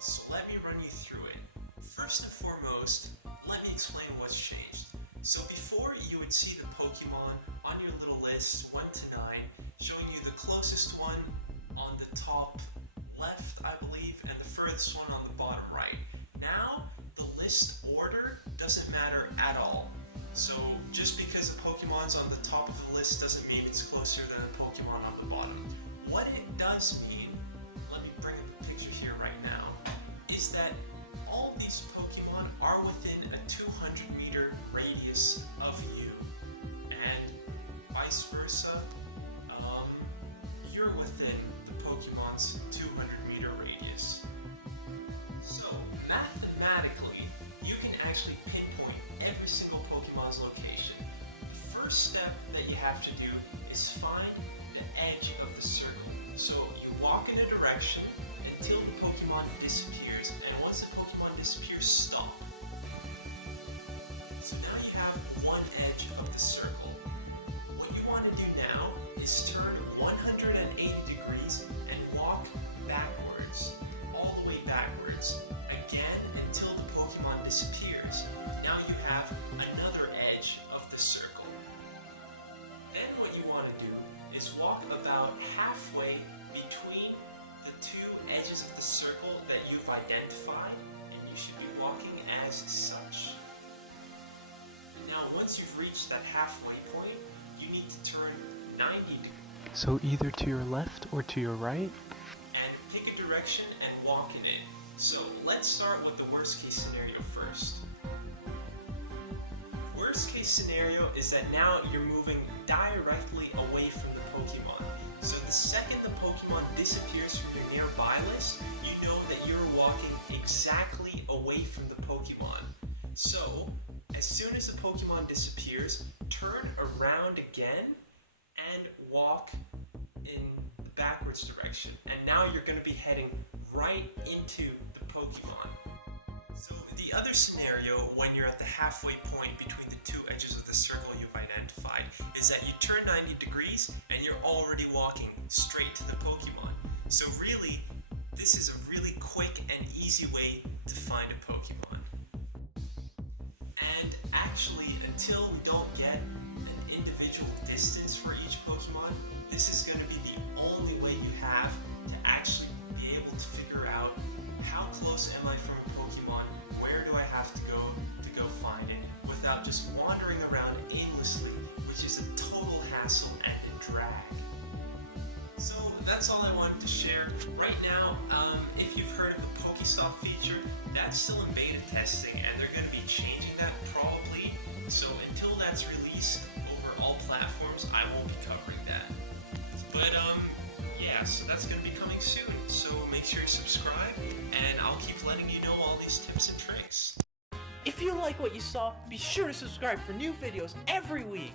so let me run you through it. First and foremost, let me explain what's changed. So before, you would see the Pokemon on your little list, 1 to 9, showing you the closest one on the top left, I believe, and the furthest one on the bottom right. Now, the list order doesn't matter at all. So just because a Pokemon's on the top of the list doesn't mean it's closer than a Pokemon on the bottom. What it does mean, let me bring up the picture here right now, is that all these Pokemon are within a 200-meter radius of you, and vice versa, you're within the Pokemon's 200-meter radius. So mathematically, you can actually pinpoint every single Pokemon's location. The first step that you have to do is find the edge of the circle. So you walk in a direction until the Pokemon disappears, and once the Pokemon disappears, stop. So now you have one edge of the circle. What you want to do now is turn 180 degrees and walk backwards, all the way backwards, again until the Pokemon disappears. Now you have another edge of the circle. Then what you want to do is walk about halfway between the two edges of the circle that you've identified, and you should be walking as such. Now once you've reached that halfway point, you need to turn 90 degrees. So either to your left or to your right? And pick a direction and walk in it. So let's start with the worst case scenario first. Worst case scenario is that now you're moving directly away from the Pokemon. So the second the Pokemon disappears from your nearby list, you know that you're walking exactly away from the Pokemon. So as soon as the Pokemon disappears, turn around again and walk in the backwards direction. And now you're going to be heading right into the Pokemon. So the other scenario, when you're at the halfway point between the two edges of the circle you've identified, is that you turn 90 degrees and you're already walking straight to the Pokemon. So really, this is a really quick and easy way to find a Pokemon. And actually, until we don't get an individual distance for each Pokemon, this is going to be the only way you have to actually be able to figure out how close am I from a Pokemon, where do I have to go find it, without just wandering around aimlessly, which is a total hassle and a drag. So that's all I wanted to share. Right now, if you've heard of the Pokestop feature, that's still in beta testing, and they're going to be changing that probably. So until that's released over all platforms, I won't be covering that. But yeah, so that's going to be coming soon. So make sure you subscribe, and I'll keep letting you know all these tips and tricks. If you like what you saw, be sure to subscribe for new videos every week.